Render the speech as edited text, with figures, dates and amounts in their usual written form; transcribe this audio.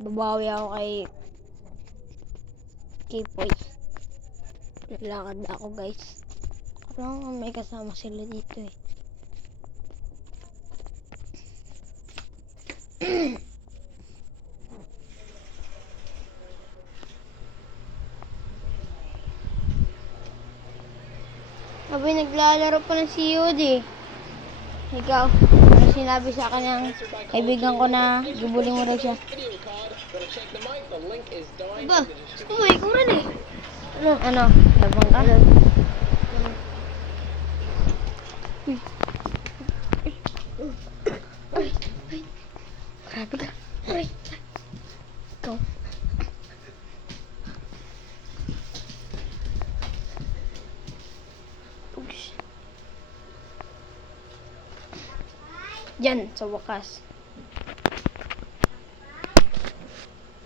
Babawi ako kay Kipoy. Lalakad na ako, guys. Parang may kasama sila dito eh. Abay, naglalaro pa ng COD. Ikaw, ano sinabi sa akin ng kaibigan ko na gibuling mo daw siya? Ba, kumain ko rin eh. Ano? Labang ka? Grabe ka. Ikaw. Diyan, sa wakas.